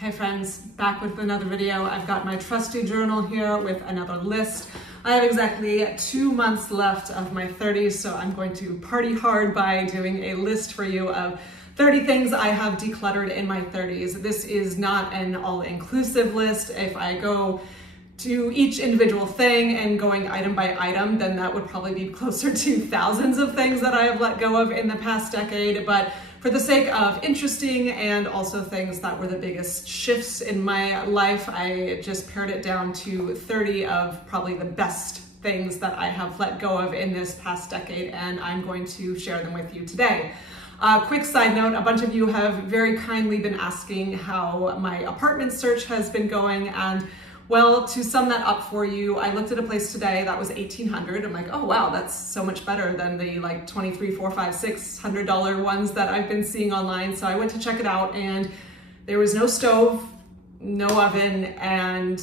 Hey friends, back with another video. I've got my trusty journal here with another list. I have exactly 2 months left of my 30s, so I'm going to party hard by doing a list for you of 30 things I have decluttered in my 30s. This is not an all-inclusive list. If I go to each individual thing and going item by item, then that would probably be closer to thousands of things that I have let go of in the past decade. But for the sake of interesting and also things that were the biggest shifts in my life, I just pared it down to 30 of probably the best things that I have let go of in this past decade, and I'm going to share them with you today. Quick side note, a bunch of you have very kindly been asking how my apartment search has been going, and well, to sum that up for you, I looked at a place today that was $1,800. I'm like, oh wow, that's so much better than the like $23, $4, $5, $600 ones that I've been seeing online. So I went to check it out, and there was no stove, no oven, and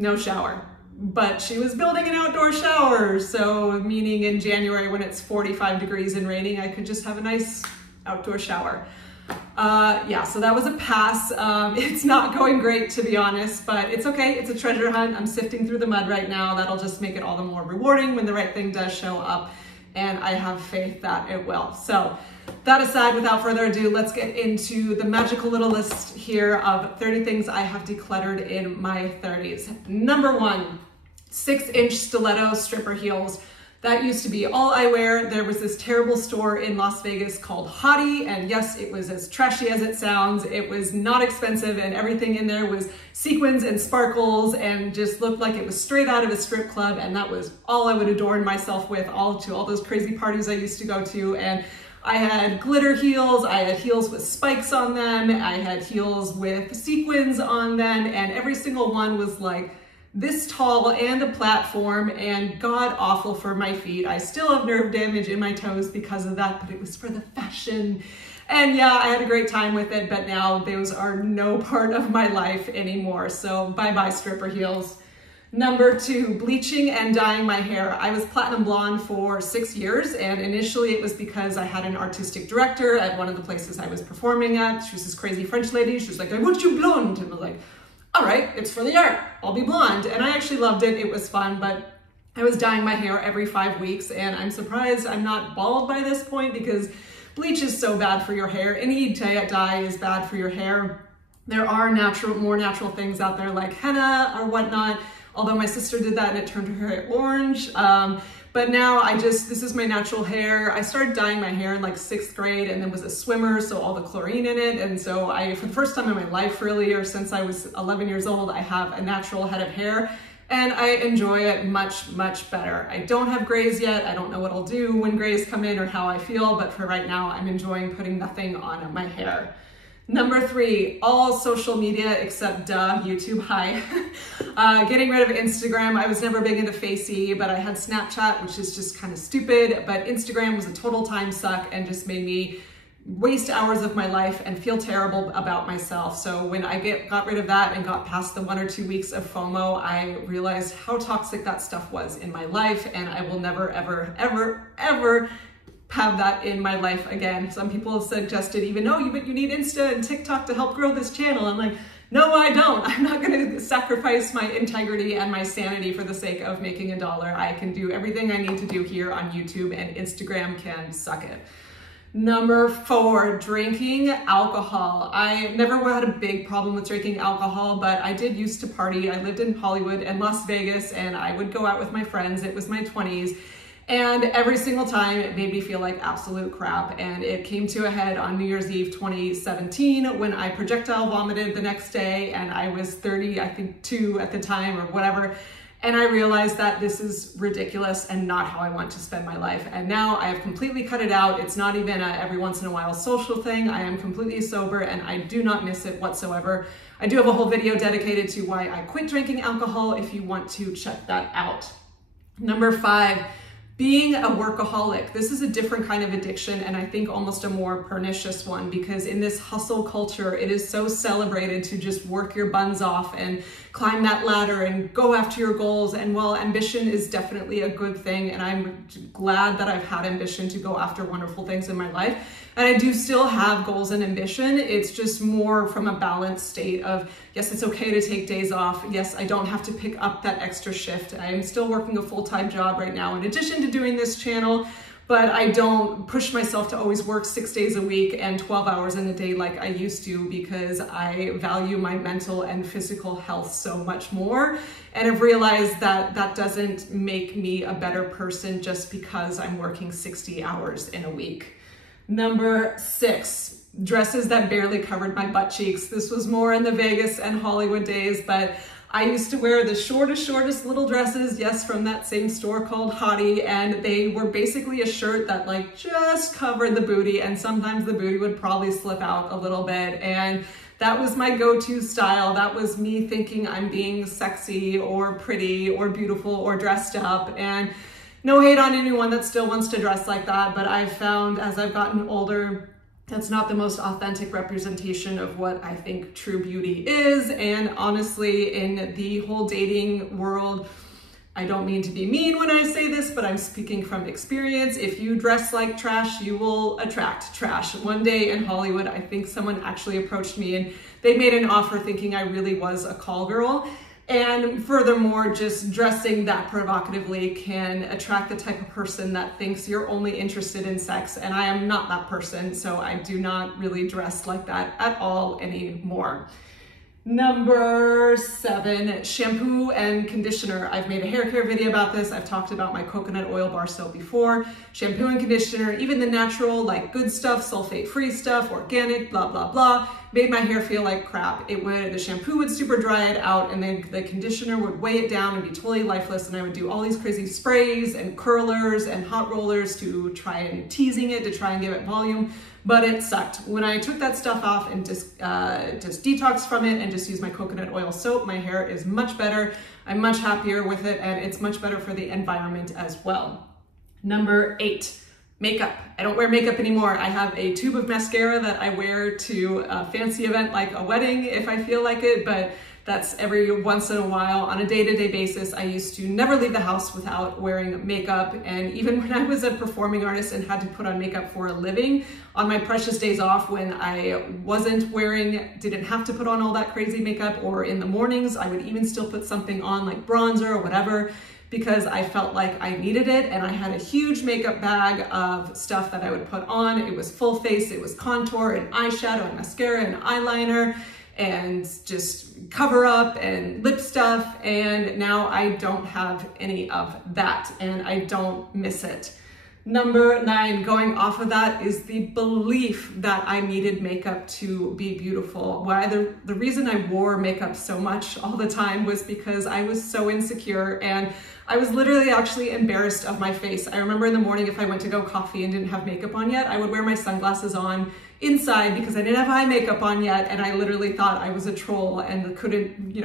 no shower. But she was building an outdoor shower, so meaning in January when it's 45 degrees and raining, I could just have a nice outdoor shower. Yeah, so that was a pass. It's not going great, to be honest, but it's okay. It's a treasure hunt. I'm sifting through the mud right now. That'll just make it all the more rewarding when the right thing does show up, and I have faith that it will. So that aside, without further ado, let's get into the magical little list here of 30 things I have decluttered in my 30s. Number 1, 6-inch stiletto stripper heels. That used to be all I wear. There was this terrible store in Las Vegas called Hottie, and yes, it was as trashy as it sounds. It was not expensive, and everything in there was sequins and sparkles and just looked like it was straight out of a strip club, and that was all I would adorn myself with, all those crazy parties I used to go to. And I had glitter heels, I had heels with spikes on them, I had heels with sequins on them, and every single one was like this tall and a platform and god awful for my feet. I still have nerve damage in my toes because of that, but it was for the fashion. And yeah, I had a great time with it, but now those are no part of my life anymore. So bye-bye stripper heels. Number 2, bleaching and dyeing my hair. I was platinum blonde for 6 years, and initially it was because I had an artistic director at one of the places I was performing at. She was this crazy French lady. She was like, I want you blonde. And I was like, all right, it's for the art, I'll be blonde. And I actually loved it, it was fun, but I was dyeing my hair every 5 weeks, and I'm surprised I'm not bald by this point because bleach is so bad for your hair. Any dye is bad for your hair. There are more natural things out there like henna or whatnot, although my sister did that and it turned her hair orange. But now this is my natural hair. I started dyeing my hair in like 6th grade and then was a swimmer, so all the chlorine in it. And so for the first time in my life really, or since I was 11 years old, I have a natural head of hair and I enjoy it much, much better. I don't have grays yet. I don't know what I'll do when grays come in or how I feel, but for right now, I'm enjoying putting nothing on my hair. Number 3, all social media except YouTube, hi. Getting rid of Instagram. I was never big into Facey, but I had Snapchat, which is just kind of stupid, but Instagram was a total time suck and just made me waste hours of my life and feel terrible about myself. So when I got rid of that and got past the 1 or 2 weeks of FOMO, I realized how toxic that stuff was in my life, and I will never, ever, ever, ever have that in my life again. Some people have suggested even, oh, you need Insta and TikTok to help grow this channel. I'm like, no, I don't. I'm not gonna sacrifice my integrity and my sanity for the sake of making $1. I can do everything I need to do here on YouTube, and Instagram can suck it. Number 4, drinking alcohol. I never had a big problem with drinking alcohol, but I did used to party. I lived in Hollywood and Las Vegas, and I would go out with my friends. It was my 20s. And every single time it made me feel like absolute crap. And it came to a head on New Year's Eve 2017 when I projectile vomited the next day, and I was 30, I think 2 at the time or whatever. And I realized that this is ridiculous and not how I want to spend my life. And now I have completely cut it out. It's not even a every once in a while social thing. I am completely sober and I do not miss it whatsoever. I do have a whole video dedicated to why I quit drinking alcohol if you want to check that out. Number 5, being a workaholic. This is a different kind of addiction, and I think almost a more pernicious one, because in this hustle culture, it is so celebrated to just work your buns off and climb that ladder and go after your goals. And while ambition is definitely a good thing, and I'm glad that I've had ambition to go after wonderful things in my life, And I do still have goals and ambition. It's just more from a balanced state of, yes, it's okay to take days off. Yes, I don't have to pick up that extra shift. I am still working a full-time job right now in addition to doing this channel, but I don't push myself to always work 6 days a week and 12 hours in a day like I used to, because I value my mental and physical health so much more. And I've realized that that doesn't make me a better person just because I'm working 60 hours in a week. Number 6, dresses that barely covered my butt cheeks. This was more in the Vegas and Hollywood days, but I used to wear the shortest little dresses, yes, from that same store called Hottie, and they were basically a shirt that like just covered the booty, and sometimes the booty would probably slip out a little bit, and that was my go-to style. That was me thinking I'm being sexy or pretty or beautiful or dressed up. And no hate on anyone that still wants to dress like that, but I've found as I've gotten older, that's not the most authentic representation of what I think true beauty is. And honestly, in the whole dating world, I don't mean to be mean when I say this, but I'm speaking from experience. If you dress like trash, you will attract trash. One day in Hollywood, I think someone actually approached me and they made an offer thinking I really was a call girl. And furthermore, just dressing that provocatively can attract the type of person that thinks you're only interested in sex. And I am not that person, so I do not really dress like that at all anymore. Number 7, shampoo and conditioner. I've made a hair care video about this. I've talked about my coconut oil bar soap before. Shampoo and conditioner, even the natural, like good stuff, sulfate-free stuff, organic, blah, blah, blah, made my hair feel like crap. The shampoo would super dry it out, and then the conditioner would weigh it down and be totally lifeless, and I would do all these crazy sprays and curlers and hot rollers to try and teasing it, to try and give it volume, but it sucked. When I took that stuff off and just detoxed from it and just used my coconut oil soap, my hair is much better. I'm much happier with it, and it's much better for the environment as well. Number 8. Makeup. I don't wear makeup anymore. I have a tube of mascara that I wear to a fancy event like a wedding if I feel like it, but that's every once in a while. On a day-to-day basis, I used to never leave the house without wearing makeup, and even when I was a performing artist and had to put on makeup for a living, on my precious days off when I didn't have to put on all that crazy makeup, or in the mornings, I would even still put something on like bronzer or whatever, because I felt like I needed it, and I had a huge makeup bag of stuff that I would put on. It was full face, it was contour and eyeshadow and mascara and eyeliner and just cover up and lip stuff, and now I don't have any of that, and I don't miss it. Number 9, going off of that, is the belief that I needed makeup to be beautiful. The reason I wore makeup so much all the time was because I was so insecure, and I was literally actually embarrassed of my face. I remember in the morning, if I went to go coffee and didn't have makeup on yet, I would wear my sunglasses on inside because I didn't have eye makeup on yet, and I literally thought I was a troll and couldn't,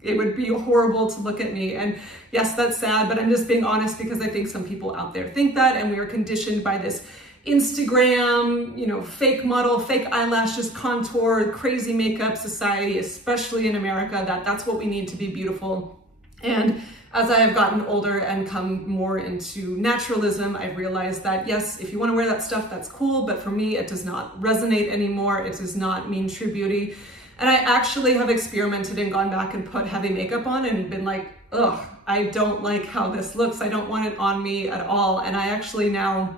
it would be horrible to look at me. And yes, that's sad, but I'm just being honest because I think some people out there think that, and we are conditioned by this Instagram, fake model, fake eyelashes, contour, crazy makeup society, especially in America, that's what we need to be beautiful. And as I have gotten older and come more into naturalism, I've realized that yes, if you want to wear that stuff, that's cool, but for me, it does not resonate anymore. It does not mean true beauty. And I actually have experimented and gone back and put heavy makeup on and been like, ugh, I don't like how this looks. I don't want it on me at all. And I actually now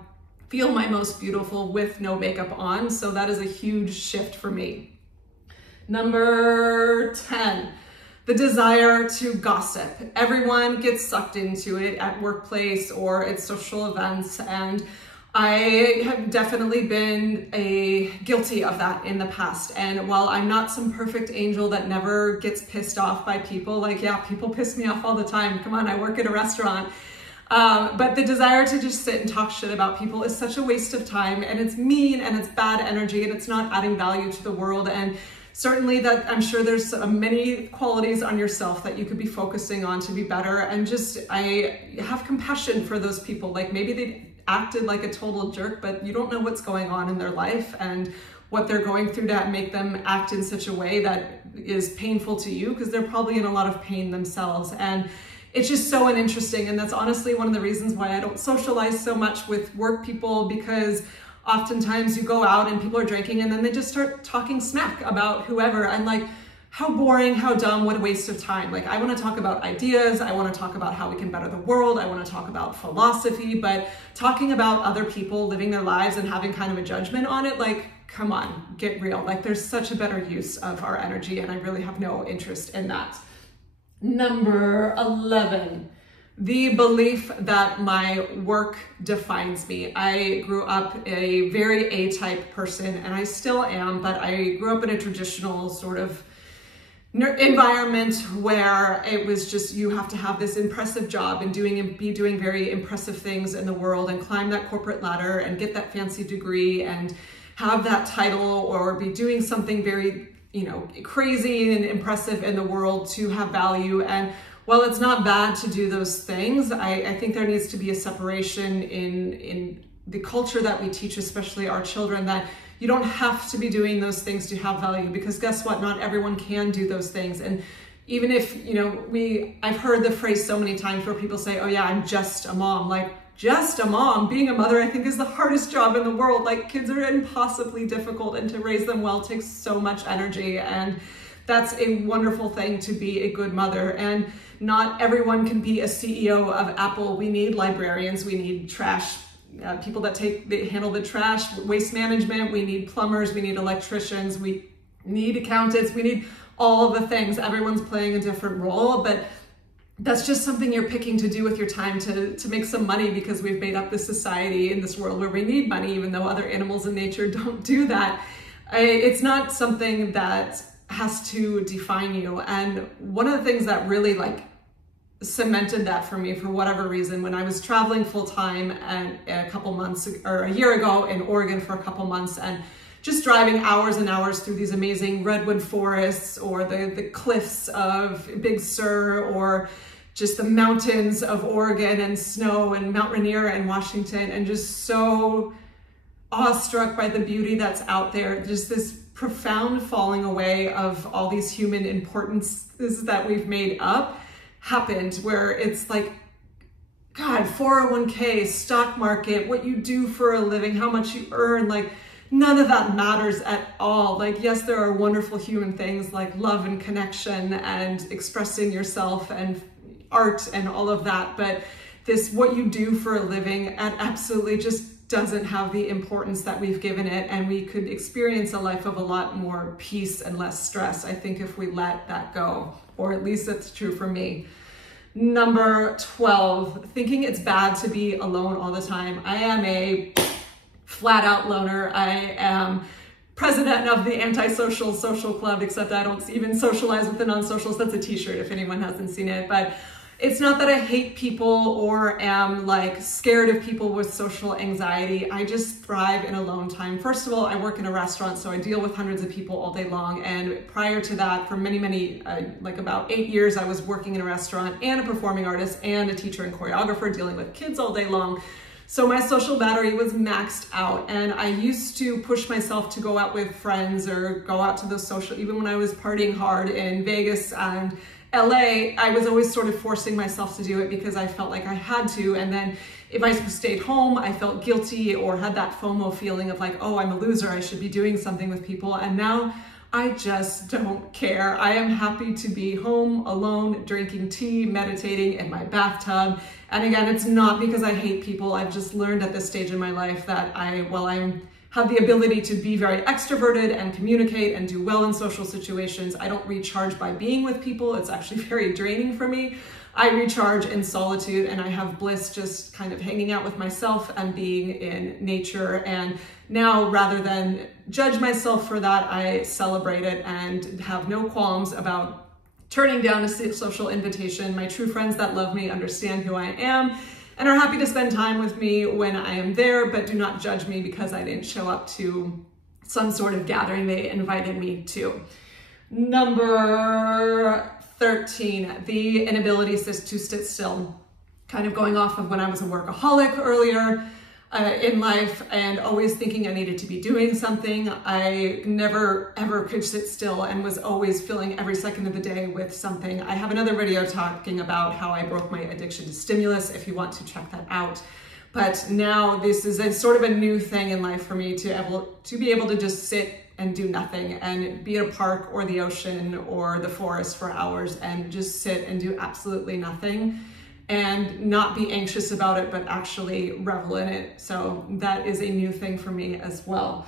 feel my most beautiful with no makeup on. So that is a huge shift for me. Number 10. The desire to gossip. Everyone gets sucked into it at workplace or at social events, and I have definitely been guilty of that in the past. And while I'm not some perfect angel that never gets pissed off by people, like, yeah, people piss me off all the time. Come on, I work at a restaurant. But the desire to just sit and talk shit about people is such a waste of time, and it's mean and it's bad energy and it's not adding value to the world. And certainly that I'm sure there's many qualities on yourself that you could be focusing on to be better. And just, I have compassion for those people. Like maybe they acted like a total jerk, but you don't know what's going on in their life and what they're going through to make them act in such a way that is painful to you, because they're probably in a lot of pain themselves. And it's just so uninteresting. And that's honestly one of the reasons why I don't socialize so much with work people, because oftentimes you go out and people are drinking and then they just start talking smack about whoever, and like, how boring, how dumb, what a waste of time. Like, I want to talk about ideas, I want to talk about how we can better the world, I want to talk about philosophy, but talking about other people living their lives and having kind of a judgment on it, like, come on, get real. Like, there's such a better use of our energy, and I really have no interest in that. Number 11, the belief that my work defines me. I grew up a very A-type person, and I still am, but I grew up in a traditional sort of environment where it was just, you have to have this impressive job and be doing very impressive things in the world and climb that corporate ladder and get that fancy degree and have that title or be doing something very, crazy and impressive in the world to have value. And while it's not bad to do those things, I think there needs to be a separation in the culture that we teach, especially our children, that you don't have to be doing those things to have value, because guess what? Not everyone can do those things. And even if, I've heard the phrase so many times where people say, oh yeah, I'm just a mom. Like, just a mom. Being a mother, I think, is the hardest job in the world. Like, kids are impossibly difficult, and to raise them well takes so much energy. And that's a wonderful thing, to be a good mother. And not everyone can be a CEO of Apple. We need librarians, we need trash people that handle the trash, waste management, we need plumbers, we need electricians, we need accountants, we need all of the things. Everyone's playing a different role, but that's just something you're picking to do with your time to make some money, because we've made up this society in this world where we need money, even though other animals in nature don't do that. It's not something that has to define you. And one of the things that really cemented that for me, for whatever reason, when I was traveling full-time and a year ago in Oregon for a couple months, and just driving hours and hours through these amazing redwood forests, or the cliffs of Big Sur, or just the mountains of Oregon and snow and Mount Rainier and Washington, and just so awestruck by the beauty that's out there. Just this profound falling away of all these human importances that we've made up happened, where it's like, God, 401k, stock market, what you do for a living, how much you earn, like, none of that matters at all. Like, yes, there are wonderful human things like love and connection and expressing yourself and art and all of that, but what you do for a living absolutely just doesn't have the importance that we've given it, and we could experience a life of a lot more peace and less stress, I think, if we let that go. Or at least that's true for me. Number 12, thinking it's bad to be alone all the time. I am a flat out loner. I am president of the Antisocial Social Club, except I don't even socialize with the non-socials. That's a t-shirt if anyone hasn't seen it. But it's not that I hate people or am scared of people with social anxiety. I just thrive in alone time. First of all, I work in a restaurant, so I deal with hundreds of people all day long. And prior to that, for many, about 8 years, I was working in a restaurant and a performing artist and a teacher and choreographer, dealing with kids all day long. So my social battery was maxed out, and I used to push myself to go out with friends or go out to those social, even when I was partying hard in Vegas and LA, I was always sort of forcing myself to do it because I felt like I had to. And then if I stayed home, I felt guilty or had that FOMO feeling of oh, I'm a loser, I should be doing something with people. And now I just don't care. I am happy to be home alone, drinking tea, meditating in my bathtub. And again, it's not because I hate people. I've just learned at this stage in my life that while I have the ability to be very extroverted and communicate and do well in social situations, I don't recharge by being with people. It's actually very draining for me. I recharge in solitude, and I have bliss just kind of hanging out with myself and being in nature. And now, rather than judge myself for that, I celebrate it and have no qualms about turning down a social invitation. My true friends that love me understand who I am and are happy to spend time with me when I am there, but do not judge me because I didn't show up to some sort of gathering they invited me to. Number 13, the inability to sit still. Kind of going off of when I was a workaholic earlier in life and always thinking I needed to be doing something. I never ever could sit still and was always filling every second of the day with something. I have another video talking about how I broke my addiction to stimulus if you want to check that out. But now this is a sort of a new thing in life for me to be able to just sit and do nothing and be at a park or the ocean or the forest for hours and just sit and do absolutely nothing and not be anxious about it, but actually revel in it. So that is a new thing for me as well.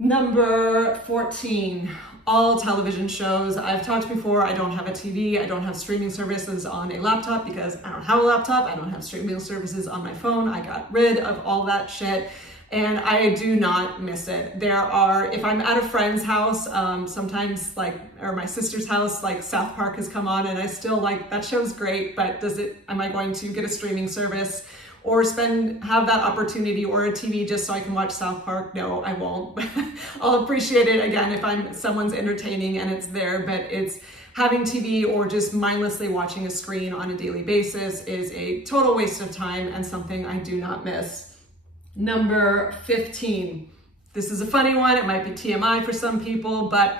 Number 14, all television shows. I've talked before, I don't have a TV, I don't have streaming services on a laptop because I don't have a laptop, I don't have streaming services on my phone. I got rid of all that shit and I do not miss it. There are, if I'm at a friend's house, sometimes or my sister's house, like South Park has come on and I still that show's great, but am I going to get a streaming service or have that opportunity or a TV just so I can watch South Park? No, I won't. I'll appreciate it again if someone's entertaining and it's there, but it's having TV or just mindlessly watching a screen on a daily basis is a total waste of time and something I do not miss. Number 15. This is a funny one. It might be TMI for some people, but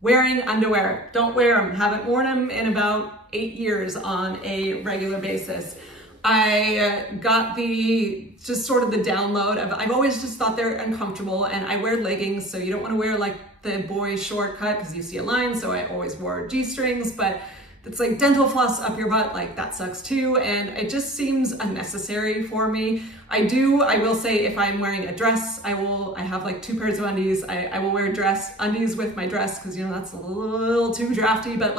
wearing underwear. Don't wear them. Haven't worn them in about 8 years on a regular basis. I got just sort of the download of, I've always just thought they're uncomfortable and I wear leggings, so you don't want to wear the boy short cut because you see a line, so I always wore G-strings, but it's like dental floss up your butt, that sucks too, and it just seems unnecessary for me. I will say if I'm wearing a dress, I have 2 pairs of undies. I will wear dress undies with my dress because that's a little too drafty, but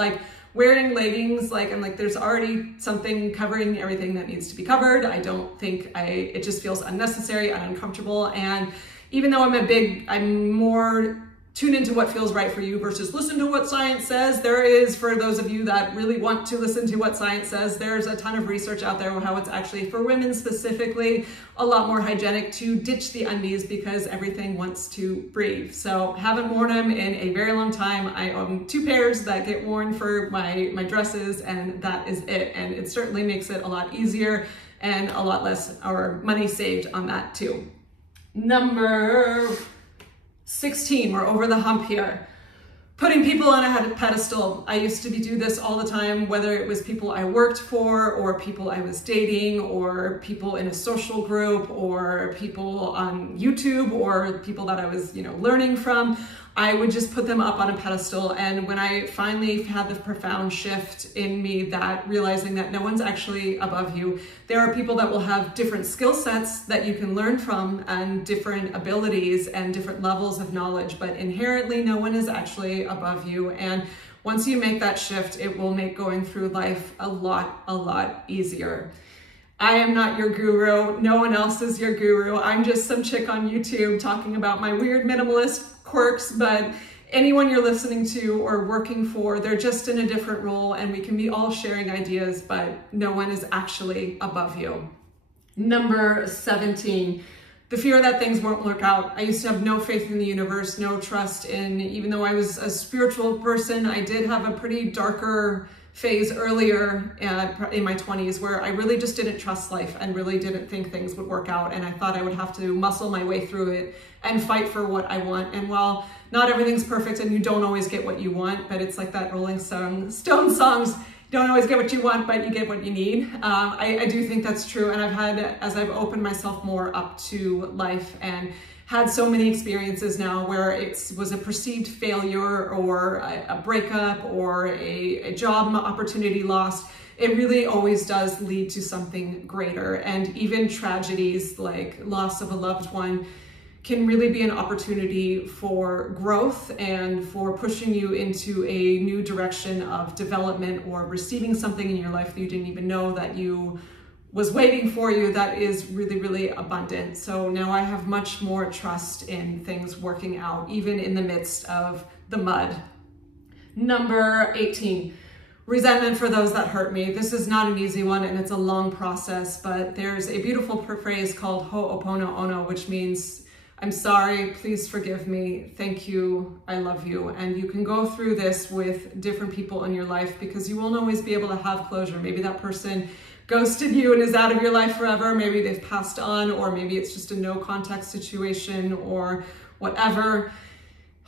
wearing leggings, there's already something covering everything that needs to be covered. I don't think it just feels unnecessary and uncomfortable. And even though I'm more tune into what feels right for you versus listen to what science says. There is, for those of you that really want to listen to what science says, there's a ton of research out there on how it's actually, for women specifically, a lot more hygienic to ditch the undies because everything wants to breathe. So haven't worn them in a very long time. I own 2 pairs that get worn for my dresses, and that is it. And it certainly makes it a lot easier and a lot less money saved on that too. Number 16, we're over the hump here. Putting people on a pedestal. I used to do this all the time, whether it was people I worked for or people I was dating or people in a social group or people on YouTube or people that I was, learning from. I would just put them up on a pedestal. And when I finally had the profound shift in me that realizing that no one's actually above you, there are people that will have different skill sets that you can learn from and different abilities and different levels of knowledge, but inherently no one is actually above you. And once you make that shift, it will make going through life a lot easier. I am not your guru. No one else is your guru. I'm just some chick on YouTube talking about my weird minimalist quirks, but anyone you're listening to or working for, they're just in a different role and we can be all sharing ideas, but no one is actually above you. Number 17, the fear that things won't work out. I used to have no faith in the universe, no trust in, even though I was a spiritual person, I did have a pretty darker phase earlier in my 20s where I really just didn't trust life and really didn't think things would work out, and I thought I would have to muscle my way through it and fight for what I want. And while not everything's perfect and you don't always get what you want, but it's like that Rolling Stone songs, you don't always get what you want, but you get what you need. I do think that's true, and as I've opened myself more up to life and had so many experiences now where it was a perceived failure or a breakup or a job opportunity lost, it really always does lead to something greater. And even tragedies like loss of a loved one can really be an opportunity for growth and for pushing you into a new direction of development or receiving something in your life that you didn't even know that was waiting for you that is really abundant. So now I have much more trust in things working out, even in the midst of the mud. Number 18, resentment for those that hurt me. This is not an easy one and it's a long process, but there's a beautiful phrase called ho'oponopono, which means I'm sorry, please forgive me, thank you, I love you. And you can go through this with different people in your life because you won't always be able to have closure. Maybe that person ghosted you and is out of your life forever. Maybe they've passed on, or maybe it's just a no contact situation or whatever.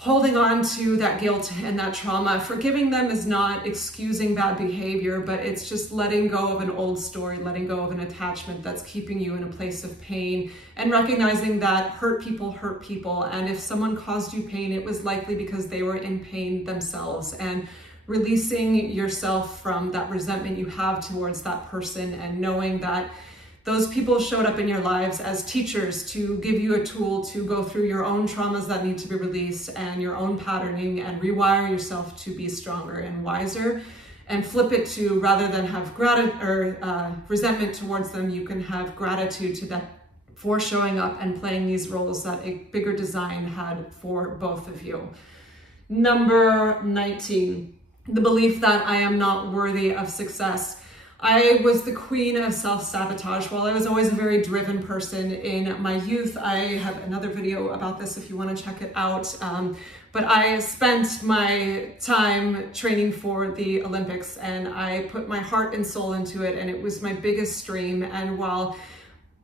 holding on to that guilt and that trauma. Forgiving them is not excusing bad behavior, but it's just letting go of an old story, letting go of an attachment that's keeping you in a place of pain, and recognizing that hurt people. And if someone caused you pain, it was likely because they were in pain themselves. And releasing yourself from that resentment you have towards that person, and knowing that those people showed up in your lives as teachers to give you a tool to go through your own traumas that need to be released and your own patterning, and rewire yourself to be stronger and wiser. And flip it to, rather than have resentment towards them, you can have gratitude to that for showing up and playing these roles that a bigger design had for both of you. Number 19, the belief that I am not worthy of success. I was the queen of self-sabotage. While I was always a very driven person in my youth, I have another video about this if you want to check it out. But I spent my time training for the Olympics, and I put my heart and soul into it, and it was my biggest dream. And while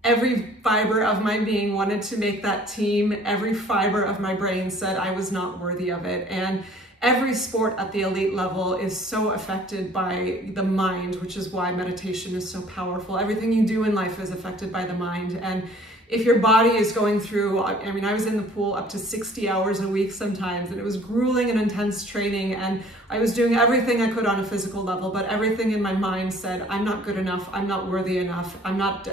every fiber of my being wanted to make that team, every fiber of my brain said I was not worthy of it. And every sport at the elite level is so affected by the mind, which is why meditation is so powerful. Everything you do in life is affected by the mind. And if your body is going through, I mean, I was in the pool up to 60 hours a week sometimes, and it was grueling and intense training, and I was doing everything I could on a physical level, but everything in my mind said, I'm not good enough, I'm not worthy enough, I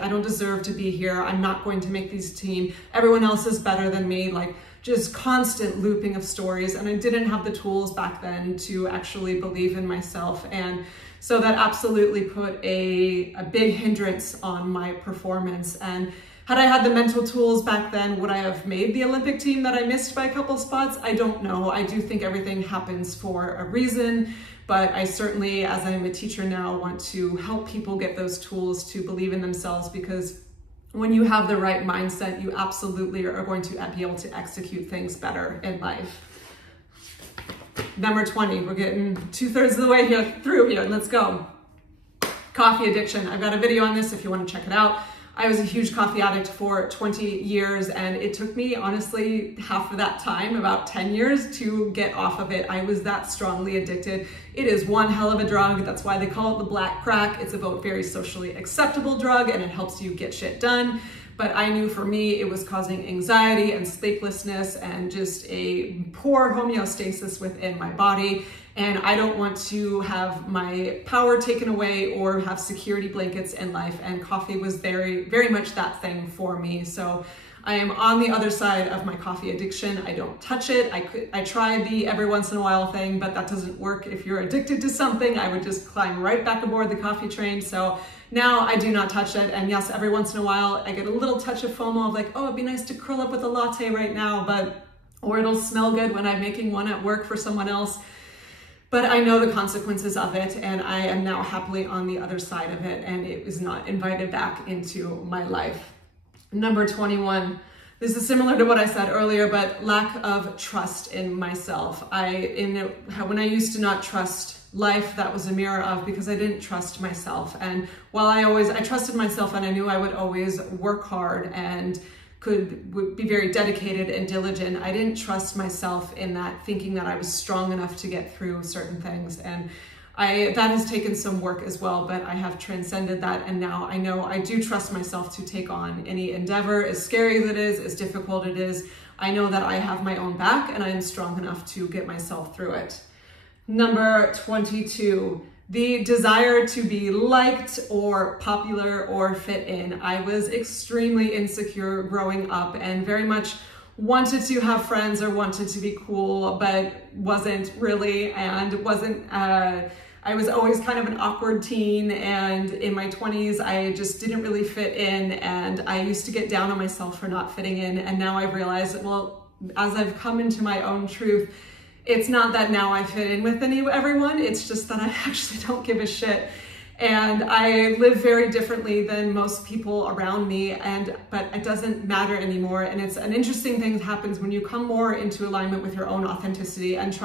don't deserve to be here, I'm not going to make this team, everyone else is better than me, like just constant looping of stories. And I didn't have the tools back then to actually believe in myself. And so that absolutely put a big hindrance on my performance. And had I had the mental tools back then, would I have made the Olympic team that I missed by a couple spots? I don't know. I do think everything happens for a reason, but I certainly, as I'm a teacher now, want to help people get those tools to believe in themselves, because when you have the right mindset, you absolutely are going to be able to execute things better in life. Number 20, we're getting 2/3 of the way through here. Let's go. Coffee addiction. I've got a video on this if you want to check it out. I was a huge coffee addict for 20 years, and it took me, honestly, half of that time, about 10 years, to get off of it. I was that strongly addicted. It is one hell of a drug. That's why they call it the black crack. It's a very socially acceptable drug, and it helps you get shit done. But I knew for me, it was causing anxiety and sleeplessness and just a poor homeostasis within my body. And I don't want to have my power taken away or have security blankets in life. And coffee was very, very much that thing for me. So I am on the other side of my coffee addiction. I don't touch it. I tried the every once in a while thing, but that doesn't work. If you're addicted to something, I would just climb right back aboard the coffee train. So now I do not touch it. And yes, every once in a while, I get a little touch of FOMO of like, oh, it'd be nice to curl up with a latte right now, or it'll smell good when I'm making one at work for someone else. But I know the consequences of it, and I am now happily on the other side of it, and it is not invited back into my life. Number 21, this is similar to what I said earlier, but lack of trust in myself. When I used to not trust life, that was a mirror of, because I didn't trust myself. And while I trusted myself, and I knew I would always work hard and would be very dedicated and diligent, I didn't trust myself in that, thinking that I was strong enough to get through certain things. And that has taken some work as well, but I have transcended that. And now I know I do trust myself to take on any endeavor, as scary as it is, as difficult it is. I know that I have my own back, and I am strong enough to get myself through it. Number 22, the desire to be liked or popular or fit in. I was extremely insecure growing up and very much wanted to have friends or wanted to be cool, but wasn't really, and I was always kind of an awkward teen, and in my 20s, I just didn't really fit in, and I used to get down on myself for not fitting in, and now I've realized, well, as I've come into my own truth, it's not that now I fit in with everyone, it's just that I actually don't give a shit. And I live very differently than most people around me, but it doesn't matter anymore. And it's an interesting thing that happens when you come more into alignment with your own authenticity and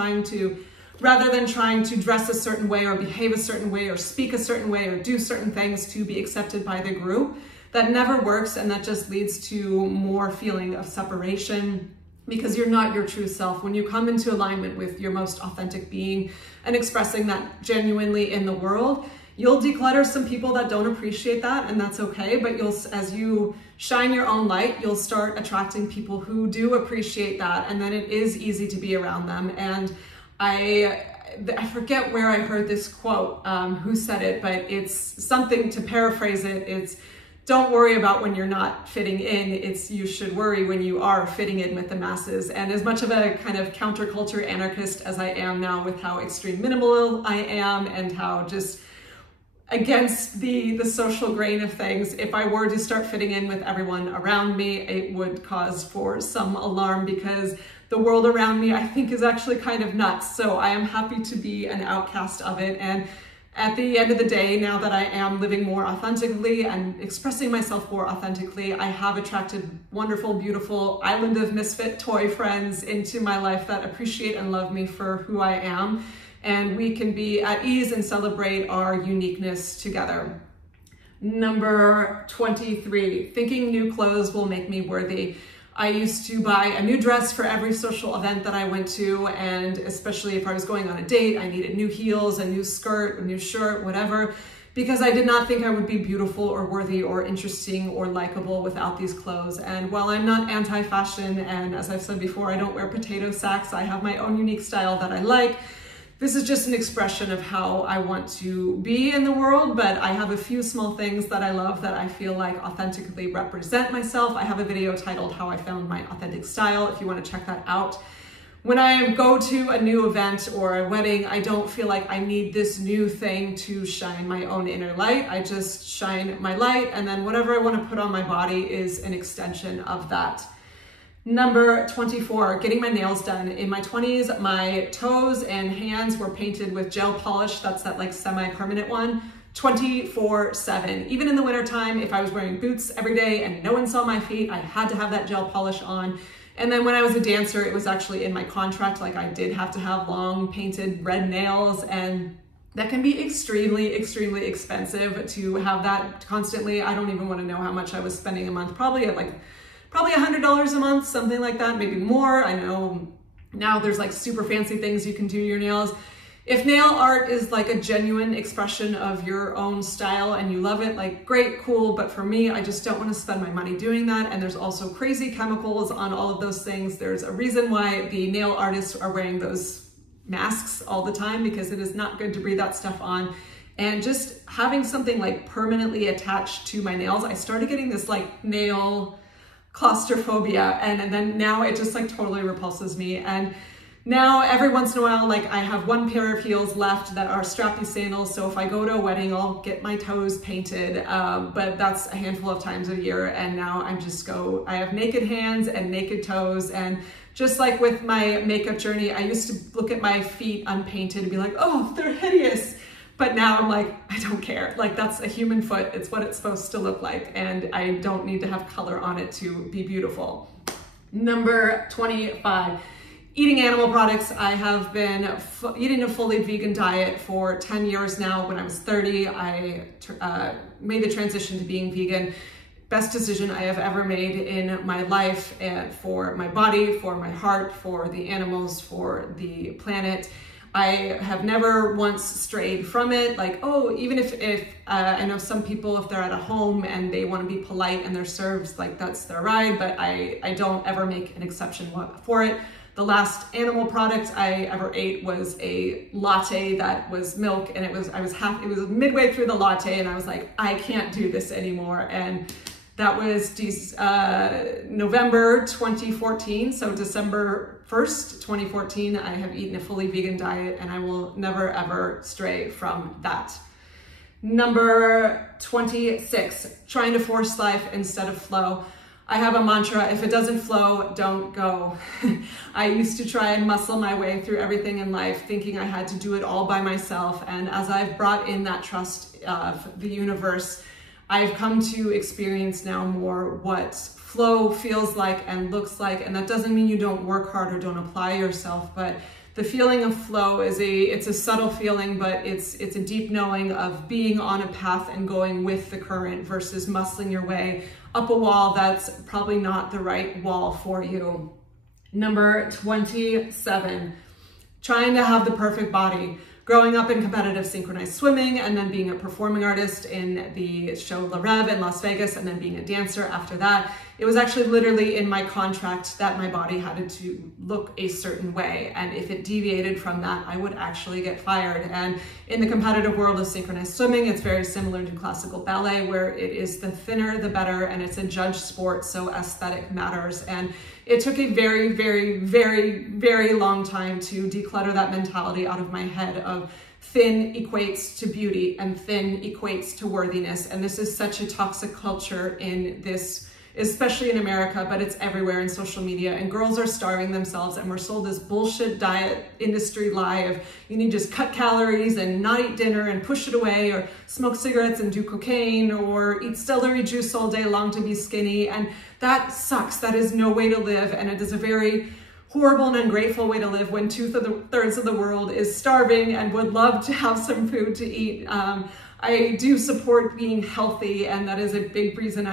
rather than trying to dress a certain way or behave a certain way or speak a certain way or do certain things to be accepted by the group. That never works, and that just leads to more feeling of separation, because you're not your true self. When you come into alignment with your most authentic being and expressing that genuinely in the world, you'll declutter some people that don't appreciate that, and that's okay. But as you shine your own light, you'll start attracting people who do appreciate that, and then it is easy to be around them. And I forget where I heard this quote, who said it, but it's something, to paraphrase it, it's don't worry about when you're not fitting in, it's you should worry when you are fitting in with the masses. And as much of a kind of counterculture anarchist as I am now, with how extreme minimal I am and how just against the social grain of things, if I were to start fitting in with everyone around me, it would cause for some alarm, because the world around me, I think, is actually kind of nuts. So I am happy to be an outcast of it. And at the end of the day, now that I am living more authentically and expressing myself more authentically, I have attracted wonderful, beautiful island of misfit toy friends into my life that appreciate and love me for who I am. And we can be at ease and celebrate our uniqueness together. Number 23, thinking new clothes will make me worthy. I used to buy a new dress for every social event that I went to, and especially if I was going on a date, I needed new heels, a new skirt, a new shirt, whatever, because I did not think I would be beautiful or worthy or interesting or likable without these clothes. And while I'm not anti-fashion, and as I've said before, I don't wear potato sacks, I have my own unique style that I like. This is just an expression of how I want to be in the world, but I have a few small things that I love that I feel like authentically represent myself. I have a video titled How I Found My Authentic Style, if you want to check that out. When I go to a new event or a wedding, I don't feel like I need this new thing to shine my own inner light. I just shine my light, and then whatever I want to put on my body is an extension of that. Number 24, getting my nails done. In my 20s, my toes and hands were painted with gel polish. That's that like semi-permanent one, 24/7. Even in the wintertime, if I was wearing boots every day and no one saw my feet, I had to have that gel polish on. And then when I was a dancer, it was actually in my contract, like I did have to have long painted red nails, and that can be extremely, extremely expensive to have that constantly. I don't even want to know how much I was spending a month, probably $100 a month, something like that, maybe more. I know now there's like super fancy things you can do to your nails. If nail art is like a genuine expression of your own style and you love it, like great, cool. But for me, I just don't want to spend my money doing that. And there's also crazy chemicals on all of those things. There's a reason why the nail artists are wearing those masks all the time, because it is not good to breathe that stuff on. And just having something like permanently attached to my nails, I started getting this like nail claustrophobia, and then now it just like totally repulses me. And now every once in a while, like I have one pair of heels left that are strappy sandals, so if I go to a wedding, I'll get my toes painted, but that's a handful of times a year. And now I have naked hands and naked toes. And just like with my makeup journey, I used to look at my feet unpainted and be like, oh, they're hideous. But now I'm like, I don't care. Like that's a human foot. It's what it's supposed to look like. And I don't need to have color on it to be beautiful. Number 25, eating animal products. I have been eating a fully vegan diet for 10 years now. When I was 30, I made the transition to being vegan. Best decision I have ever made in my life, for my body, for my heart, for the animals, for the planet. I have never once strayed from it. Like, oh, even if I know some people, if they're at a home and they want to be polite and they're served, like that's their ride, but I don't ever make an exception for it. The last animal product I ever ate was a latte that was milk, and it was midway through the latte and I was like, I can't do this anymore. And that was November 2014, so December 1st, 2014, I have eaten a fully vegan diet, and I will never ever stray from that. Number 26, trying to force life instead of flow. I have a mantra, if it doesn't flow, don't go. I used to try and muscle my way through everything in life, thinking I had to do it all by myself. And as I've brought in that trust of the universe, I've come to experience now more what flow feels like and looks like. And that doesn't mean you don't work hard or don't apply yourself, but the feeling of flow is it's a subtle feeling, but it's a deep knowing of being on a path and going with the current versus muscling your way up a wall that's probably not the right wall for you. Number 27, trying to have the perfect body. Growing up in competitive synchronized swimming and then being a performing artist in the show La Rev in Las Vegas and then being a dancer after that, it was actually literally in my contract that my body had to look a certain way. And if it deviated from that, I would actually get fired. And in the competitive world of synchronized swimming, it's very similar to classical ballet, where it is the thinner, the better, and it's a judged sport, so aesthetic matters. And it took a very, very, very, very long time to declutter that mentality out of my head of thin equates to beauty and thin equates to worthiness. And this is such a toxic culture in this, especially in America, but it's everywhere in social media. And girls are starving themselves, and we're sold this bullshit diet industry lie of you need to just cut calories and not eat dinner and push it away, or smoke cigarettes and do cocaine, or eat celery juice all day long to be skinny. And that sucks. That is no way to live. And it is a very horrible and ungrateful way to live when 2/3 of the world is starving and would love to have some food to eat. I do support being healthy, and that is a big reason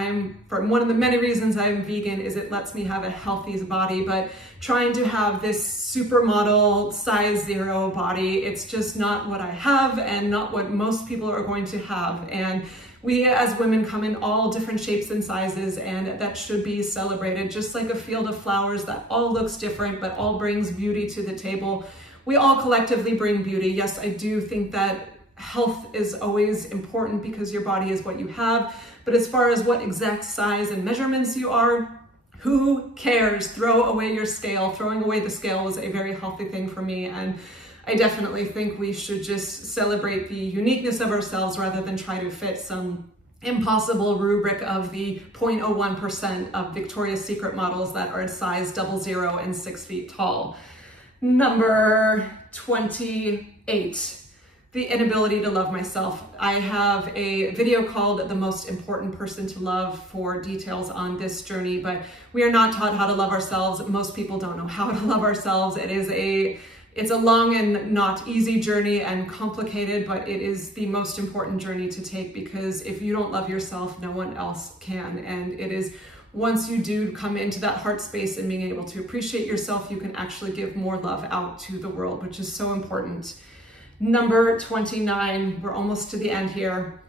one of the many reasons I'm vegan is it lets me have a healthy body. But trying to have this supermodel size 0 body, it's just not what I have and not what most people are going to have. And we as women come in all different shapes and sizes, and that should be celebrated, just like a field of flowers that all looks different but all brings beauty to the table. We all collectively bring beauty. Yes, I do think that health is always important because your body is what you have. But as far as what exact size and measurements you are, who cares? Throw away your scale. Throwing away the scale was a very healthy thing for me. And I definitely think we should just celebrate the uniqueness of ourselves rather than try to fit some impossible rubric of the 0.01% of Victoria's Secret models that are size 00 and 6 feet tall. Number 28. The inability to love myself. I have a video called The Most Important Person to Love for details on this journey, but we are not taught how to love ourselves. Most people don't know how to love ourselves. It's a long and not easy journey and complicated, but it is the most important journey to take, because if you don't love yourself, no one else can. And it is once you do come into that heart space and being able to appreciate yourself, you can actually give more love out to the world, which is so important. Number 29, we're almost to the end here.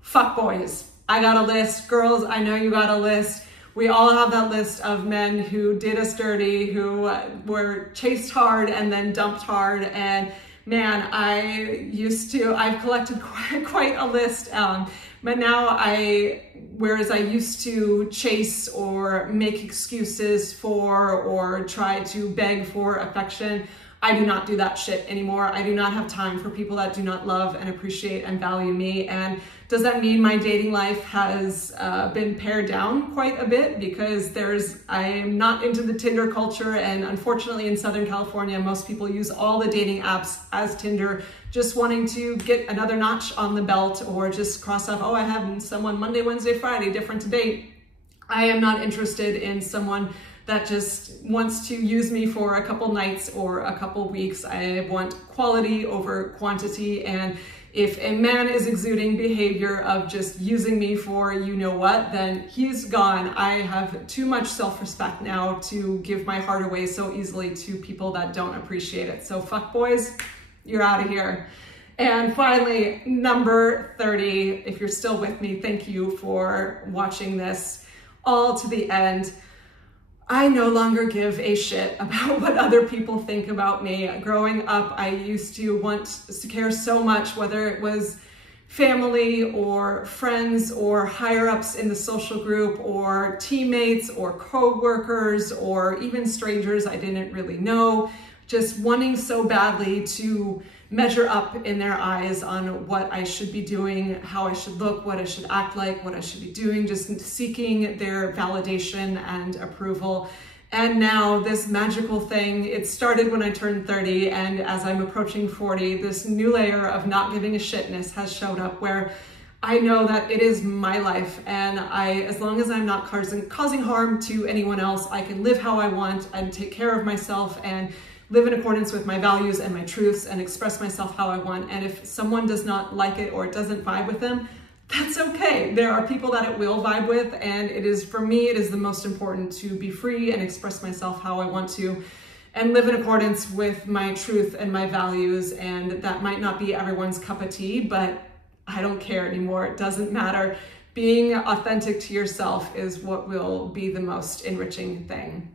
Fuck boys. I got a list. Girls, I know you got a list. We all have that list of men who did us dirty, who were chased hard and then dumped hard. And man, I've collected quite a list. But now whereas I used to chase or make excuses for or try to beg for affection, I do not do that shit anymore. I do not have time for people that do not love and appreciate and value me. And does that mean my dating life has been pared down quite a bit? Because I am not into the Tinder culture, and unfortunately in Southern California, most people use all the dating apps as Tinder, just wanting to get another notch on the belt, or just cross off, oh, I have someone Monday, Wednesday, Friday, different to date. I am not interested in someone that just wants to use me for a couple nights or a couple weeks. I want quality over quantity. And if a man is exuding behavior of just using me for you know what, then he's gone. I have too much self-respect now to give my heart away so easily to people that don't appreciate it. So fuck boys, you're out of here. And finally, number 30, if you're still with me, thank you for watching this all to the end. I no longer give a shit about what other people think about me. Growing up, I used to want to care so much, whether it was family or friends or higher ups in the social group or teammates or co-workers or even strangers I didn't really know, just wanting so badly to measure up in their eyes on what I should be doing, how I should look, what I should act like, what I should be doing, just seeking their validation and approval. And now this magical thing, it started when I turned 30, and as I'm approaching 40, this new layer of not giving a shitness has showed up, where I know that it is my life, and as long as I'm not causing harm to anyone else, I can live how I want and take care of myself and live in accordance with my values and my truths and express myself how I want. And if someone does not like it or it doesn't vibe with them, that's okay. There are people that it will vibe with, and it is, for me, it is the most important to be free and express myself how I want to and live in accordance with my truth and my values. And that might not be everyone's cup of tea, but I don't care anymore. It doesn't matter. Being authentic to yourself is what will be the most enriching thing.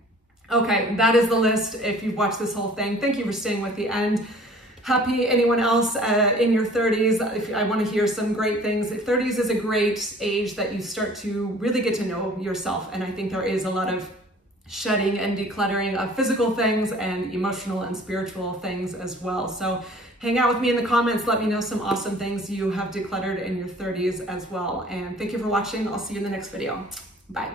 Okay, that is the list. If you've watched this whole thing, thank you for staying with the end. Happy anyone else in your 30s. If I want to hear some great things. 30s is a great age that you start to really get to know yourself. And I think there is a lot of shedding and decluttering of physical things and emotional and spiritual things as well. So hang out with me in the comments. Let me know some awesome things you have decluttered in your 30s as well. And thank you for watching. I'll see you in the next video. Bye.